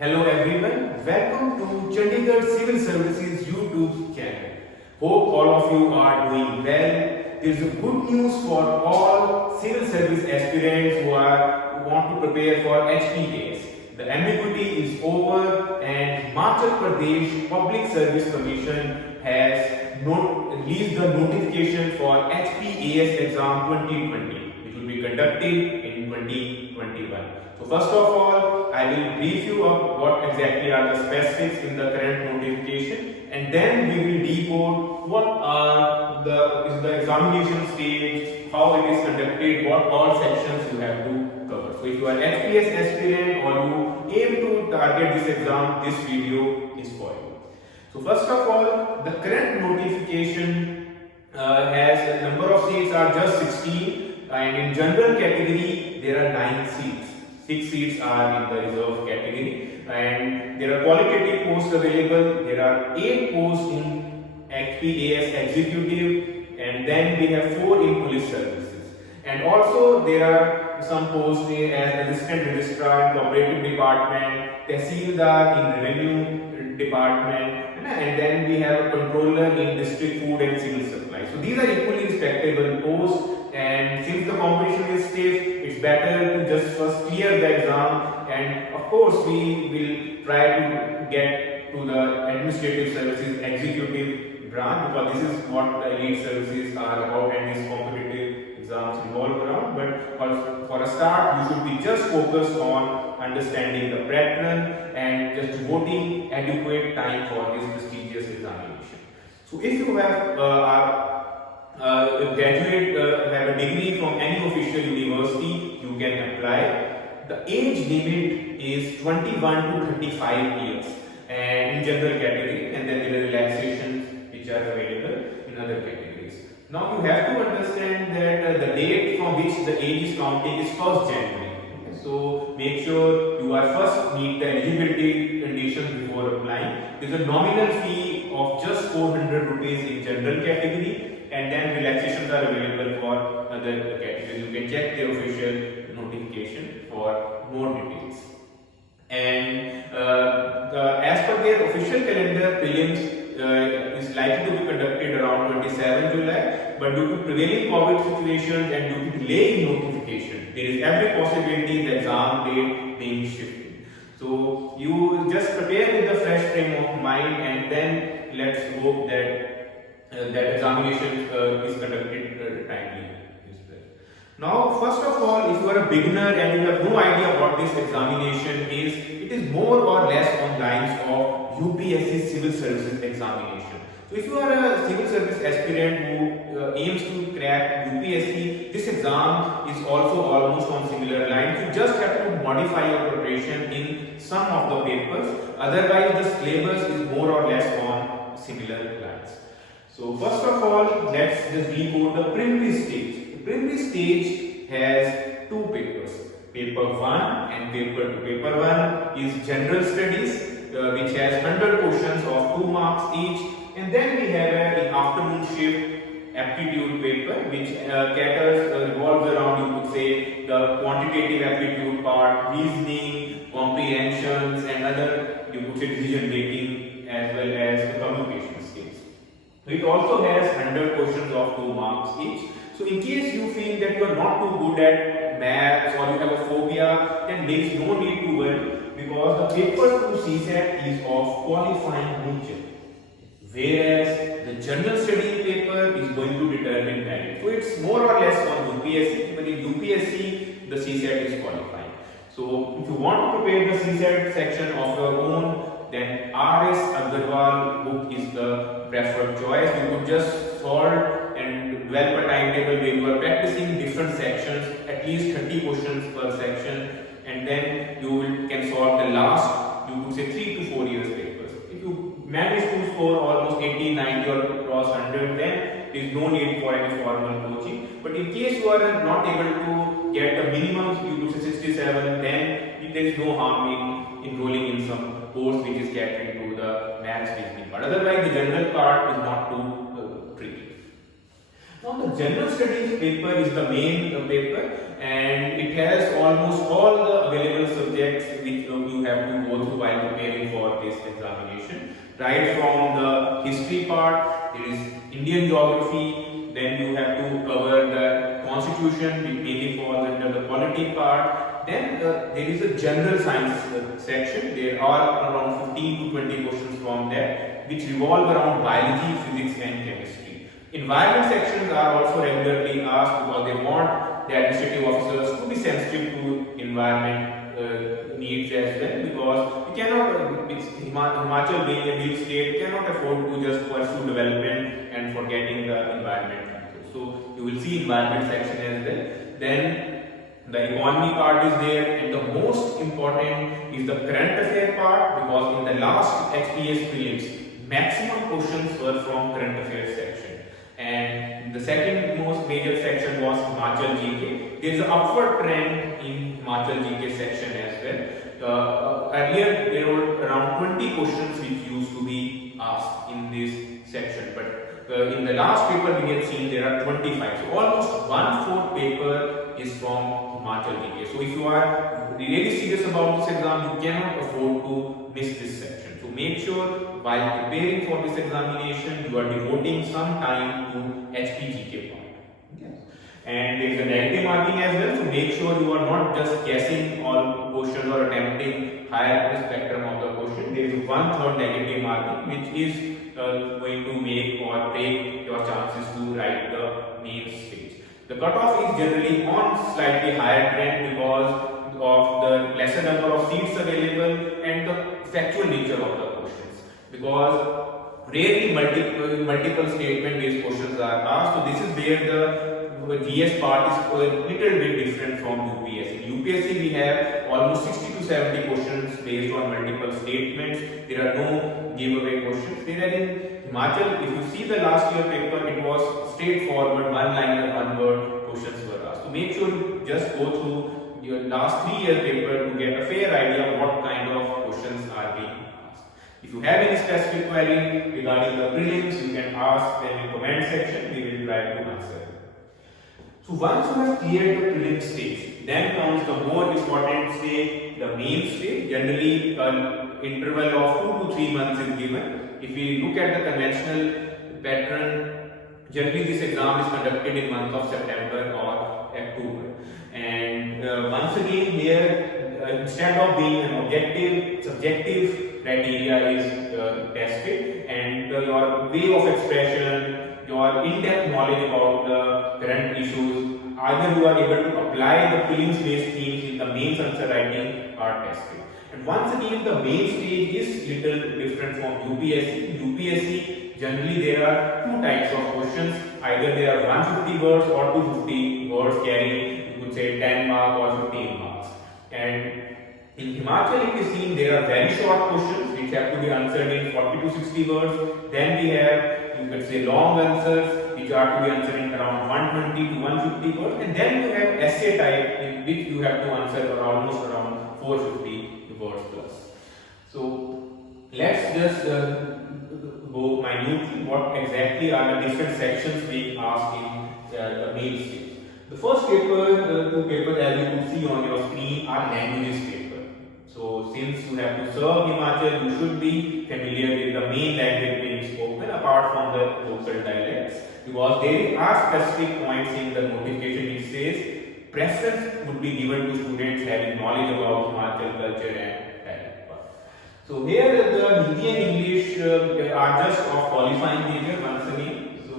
Hello everyone, welcome to Chandigarh Civil Services YouTube channel. Hope all of you are doing well. There is a good news for all civil service aspirants who want to prepare for HPAS. The ambiguity is over and Himachal Pradesh Public Service Commission has released the notification for HPAS exam 2020, which will be conducted in 2021. So first of all, I will brief you of what exactly are the specifics in the current notification, and then we will decode what is the examination stage, how it is conducted, what all sections you have to cover. So if you are HPS aspirant or you aim to target this exam, this video is for you. So first of all, the current notification has a number of seats are just 16, and in general category there are 9 seats. 6 seats are in the reserve category, and there are qualitative posts available. There are 8 posts in HPAS executive, and then we have 4 in police services. And also there are some posts as assistant registrar in cooperative department, tehsildar in revenue department, and then we have a controller in district food and civil supply. So these are equally respectable posts, and since the competition is stiff, it's better to just first clear the exam, and of course we will try to get to the administrative services executive branch, because this is what the elite services are about and these competitive exams revolve around. But for a start, you should be just focused on understanding the pattern and just devoting adequate time for this prestigious examination. So if you have have a degree from any official university, you can apply. The age limit is 21 to 35 years, and in general category, and then there are relaxations which are available in other categories. Now you have to understand that the date from which the age is counting is 1st January. So make sure you are first meet the eligibility conditions before applying. There is a nominal fee of just 400 rupees in general category, and then relaxations are available for other categories. You can check the official notification for more details. And as per their official calendar, prelims is likely to be conducted around 27 July, but due to prevailing COVID situations and due to delay in notification, there is every possibility the exam date being shifted. So you just prepare with the fresh frame of mind, and then let's hope that that examination is conducted timely. Now, first of all, if you are a beginner and you have no idea what this examination is, it is more or less on lines of UPSC Civil Services examination. So, if you are a civil service aspirant who aims to crack UPSC, this exam is also almost on similar lines. You just have to modify your preparation in some of the papers. Otherwise, the syllabus is more or less on similar lines. So, first of all, let's just decode the preliminary stage. The preliminary stage has 2 papers, paper 1 and paper 2. Paper 1 is general studies, which has 100 questions of 2 marks each, and then we have an afternoon shift aptitude paper, which revolves around, you could say, the quantitative aptitude part, reasoning, comprehensions, and other, you could say, decision making, as well as the communication skills. It also has 100 questions of 2 marks each. So in case you feel that you are not too good at maths or you have a phobia, then there is no need to worry, because the paper 2 CSAT is of qualifying nature, whereas the general study paper is going to determine merit. So it's more or less on UPSC, but in UPSC the CSAT is qualifying. So if you want to prepare the CSAT section of your own, then R.S. Agarwal book is the preferred choice. You could just solve and develop a timetable where you are practicing different sections, at least 30 questions per section, and then you can solve the last, you could say, 3 to 4 years papers. If you manage to score almost 80, 90 or cross 100, then there is no need for any formal coaching. But in case you are not able to get the minimum, you could say 67, then there is no harm in enrolling in some course which is catering to the maths reasoning part. Otherwise, the general part is not too tricky. Now the general studies paper is the main paper, and it has almost all the available subjects which you have to go through while preparing for this examination. Right from the history part, there is Indian geography, then you have to cover the constitution which mainly falls under the polity part. Then there is a general science section. There are around 15 to 20 questions from there which revolve around biology, physics and chemistry. Environment sections are also regularly asked because they want the administrative officers to be sensitive to environment needs as well, because we cannot, Himachal being a big state, cannot afford to just pursue development and forgetting the environment. So you will see environment section as well. Then the economy part is there, and the most important is the current affair part, because in the last HPS prelims, maximum questions were from current affairs section. And the second most major section was Himachal GK. There is an upward trend in Himachal GK section as well. Earlier there were around 20 questions which used to be asked in this section, but in the last paper we had seen there are 25. So almost 1/4 paper is from Himachal GK. So if you are really serious about this exam, you cannot afford to miss this section. So make sure while preparing for this examination, you are devoting some time to HPGK part. Yes. And there is a negative marking as well, so make sure you are not just guessing all questions or attempting higher the spectrum of the question. There is 1/3 negative marking which is going to make or break your chances to write the main stage. The cutoff is generally on slightly higher trend because of the lesser number of seats available and the factual nature of the questions, because rarely multiple statement based questions are asked. So this is where the GS part is a little bit different from UPSC. In UPSC we have almost 60 to 70 questions based on multiple statements. There are no giveaway questions. Whereas in Himachal, if you see the last year paper, it was straightforward, one liner, one word questions were asked. So make sure you just go through your last 3-year paper to get a fair idea of what kind of questions are being asked. If you have any specific query regarding the prelims, you can ask them in comment section. We will try to answer. So once you have cleared the prelim stage, then comes the more important stage, the main stage. Generally, an interval of 2 to 3 months is given. If we look at the conventional pattern, generally this exam is conducted in month of September or October. And once again here, instead of being an objective, subjective criteria is tested, and your way of expression, your in-depth knowledge about the current issues, either you are able to apply the prelims based themes in the mains answer writing are tested. And once again, the main stage is little different from UPSC. UPSC, generally there are two types of questions. Either they are 150 words or 250 words carrying, you could say 10 marks or 15 marks. And in Himachal, if you see, there are very short questions which have to be answered in 40 to 60 words. Then we have, you could say, long answers which are to be answered in around 120 to 150 words. And then you have essay type in which you have to answer almost around 450 words plus. So let's just go minutely what exactly are the different sections being asked in the main stage. The first paper, two papers as you can see on your screen are languages paper. So since you have to serve Himachal, you should be familiar with the main language being spoken apart from the local dialects, because there are specific points in the notification which says preference would be given to students having knowledge about Himachal culture and dialect. So here the Hindi and English are just of qualifying nature once again. So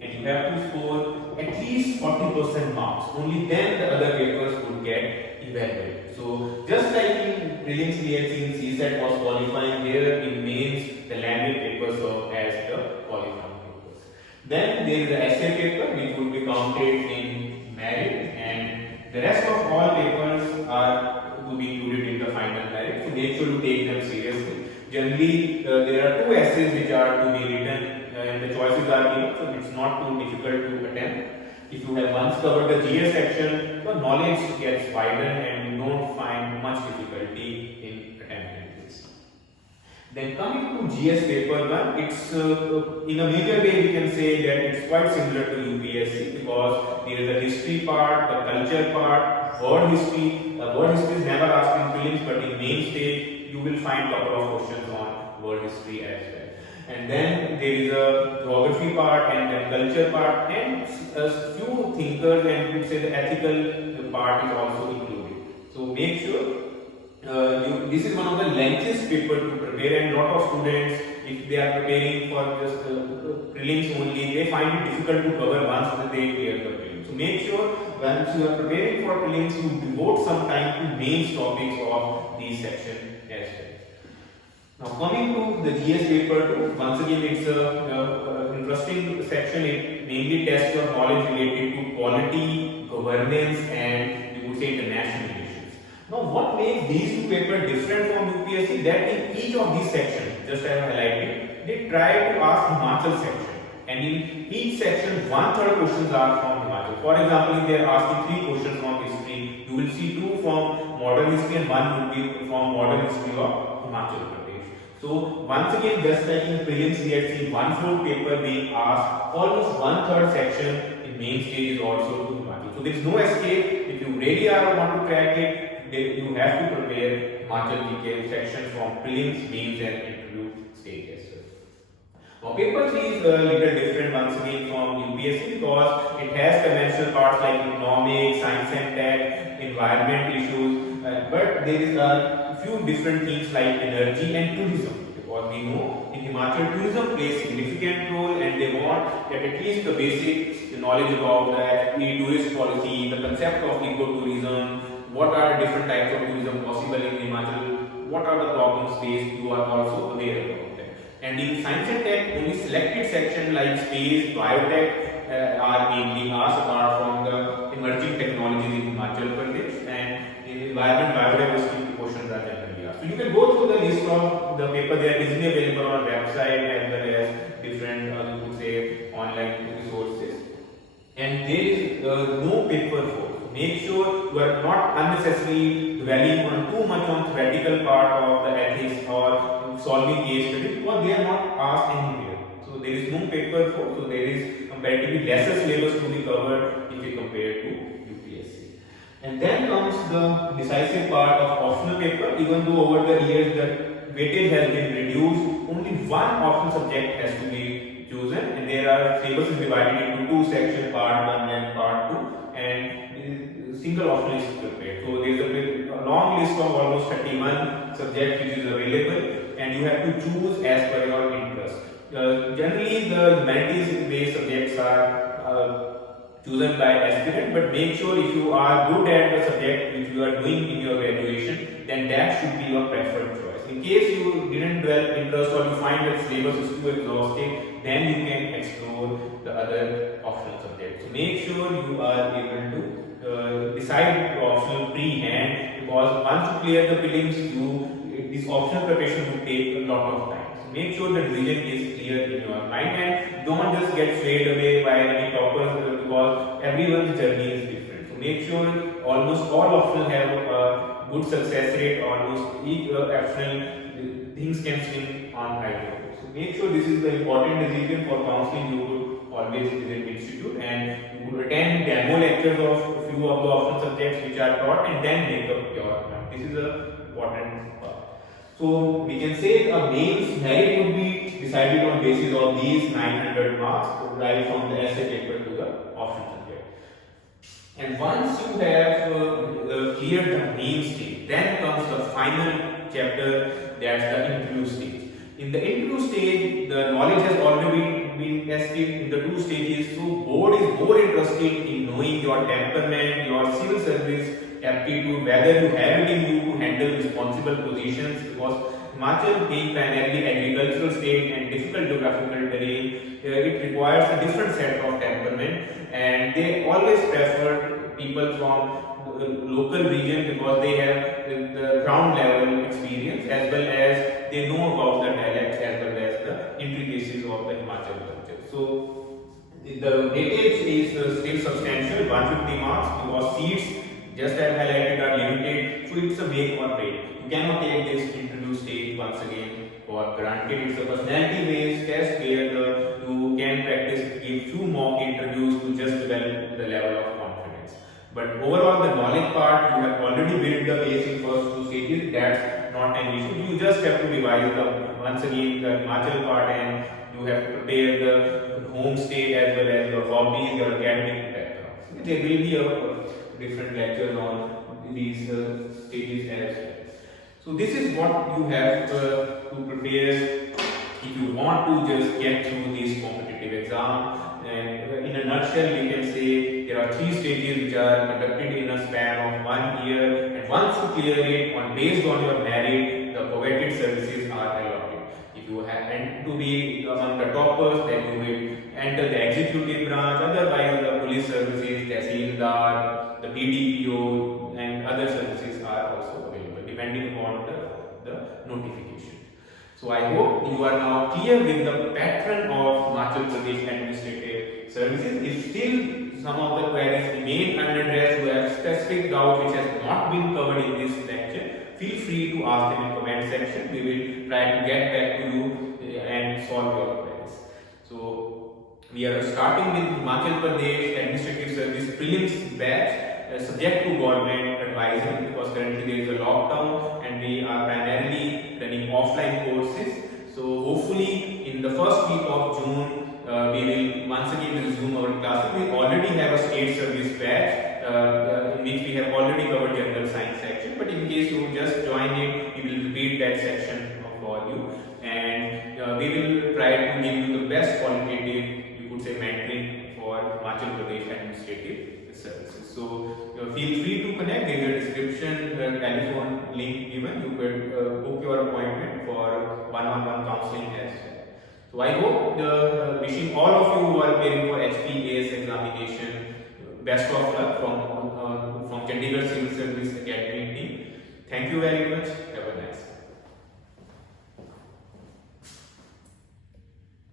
and you have to score at least 40% marks. Only then the other papers would get evaluated. So just like in prelims we had seen CSAT was qualifying, here in mains the language papers serve as the qualifying papers. Then there is the essay paper which would be counted in merit, and the rest of all papers are to be included in the final merit. So make sure to take them seriously. Generally there are 2 essays which are to be written and the choices are given, so it's not too difficult to attempt. If you have once covered the GS section, your knowledge gets widened and you don't find much difficulty in attempting this. Then coming to GS paper 1, it's in a major way we can say that it's quite similar to UPSC because there is a history part, the culture part, word history. Word history is never asked in prelims, but in main stage you will find couple of questions on word history as well. And then there is a geography part and then culture part, and a few thinkers and we say the ethical part is also included. So make sure this is one of the lengthiest paper to prepare, and lot of students, if they are preparing for just prelims only, they find it difficult to cover once they clear the prelims. So make sure once you are preparing for prelims, you devote some time to main topics of these sections as well. Now coming to the GS paper 2, once again it's a interesting section. It mainly tests your knowledge related to quality, governance, and you would say international relations. Now what makes these two papers different from UPSC? That in each of these sections, just as I highlighted, they try to ask Himachal section, and in each section 1/3 questions are from Himachal. For example, if they are asking 3 questions from history, you will see 2 from modern history and 1 would be from modern history of Himachal. So once again, just like in prelims, we had seen 1/4 paper being asked, almost 1/3 section in main stage is also to Himachal. So there is no escape. If you really want to crack it, you have to prepare Himachal GK section from prelims, mains, and interview stage as well. Now paper 3 is a little different once again from UPSC because it has conventional parts like economics, science and tech, environment issues, but there is a few different things like energy and tourism, because we know in Himachal tourism plays significant role, and they want that at least the basic knowledge about the tourist policy, the concept of ecotourism, what are the different types of tourism possible in Himachal, what are the problems faced, you are also aware about that. And in science and tech, only selected section like space, biotech are mainly asked, apart from the emerging technologies in Himachal Pradesh, and in environment, biodiversity questions are generally asked. So you can go through the list of the paper. They are easily available on website as well as different you could say online resources. And there is no paper 4. Make sure you are not unnecessarily dwelling on too much on theoretical part of the ethics or solving case studies, because they are not asked anywhere. So there is no paper 4. So there is comparatively lesser syllabus to be covered if you compare to UPSC. And then comes the decisive part of optional paper. Even though over the years the weightage has been reduced, only one optional subject has to be chosen, and there are syllabus is divided into 2 sections, part 1 and part 2, and single optional is prepared. So there is a long list of almost 31 subjects which is available, and you have to choose as per your interest. Generally the humanities based subjects are chosen by aspirant, but make sure if you are good at the subject which you are doing in your graduation, then that should be your preferred choice. In case you didn't develop interest or you find that syllabus is too exhausting, then you can explore the other optional subjects. So make sure you are able to decide the optional pre-hand, because once you clear the prelims, this optional preparation will take a lot of time. So make sure the revision is clear in your mind, and don't just get swayed away by any toppers, because everyone's journey is different. So make sure almost all optional have a good success rate. Almost each optional things can swing on either. So make sure this is the important decision for counseling. You would always visit institute and you would attend demo lectures of a few of the optional subjects which are taught, and then make up your mind. This is a important part. So we can say a mains merit would be decided on basis of these 900 marks right from the essay paper to the optional subject. And once you have cleared the main stage, then comes the final chapter, that's the interview stage. In the interview stage, the knowledge has already been tested in the 2 stages. So board is more interested in knowing your temperament, your civil service aptitude, whether you have it in you to handle responsible positions, because Himachal being primarily agricultural state and difficult geographical terrain, it requires a different set of temperament, and they always prefer people from local region because they have the ground level experience, as well as they know about the dialects as well as the intricacies of the Himachal culture. So the weightage is still substantial, 150 marks, because seats just as highlighted are limited, so it's a make or break. You cannot take this interview stage once again For granted, it's a personality-based test where you can practice, give few mock interviews to just develop the level of confidence. But overall, the knowledge part, you have already built the base in first two stages. That's not an issue. You just have to revise once again the Himachal part, and you have to prepare the home state as well as your hobbies, your academic background. There will be a different lectures on these stages as well. So this is what you have to prepare if you want to just get through this competitive exam. And in a nutshell, we can say there are three stages which are conducted in a span of 1 year, and once you clear it, based on your merit, the coveted services are allotted. If you happen to be among the toppers, then you will enter the executive branch. Otherwise, the police services, Tehsildar, the PDPO, and other services are also available depending upon the notification. So I hope you are now clear with the pattern of Himachal Pradesh Administrative Services. If still some of the queries remain unaddressed, you have specific doubt which has not been covered in this lecture, feel free to ask them in comment section. We will try to get back to you and solve your queries. So we are starting with Himachal Pradesh Administrative Service Prelims batch. Subject to government advisory, because currently there is a lockdown and we are primarily running offline courses. So hopefully in the first week of June we will once again resume our classes. We already have a state service batch in which we have already covered general science section, but in case you just join it, we will repeat that section for you, and we will try to give you the best qualitative, you could say, mentoring for Himachal Pradesh Administrative Services. So feel free to connect. There is a description telephone link given. You could book your appointment for one-on-one counseling as well. So I hope wishing all of you who are preparing for HPAS examination best of luck from Chandigarh Civil Service Academy team. Thank you very much.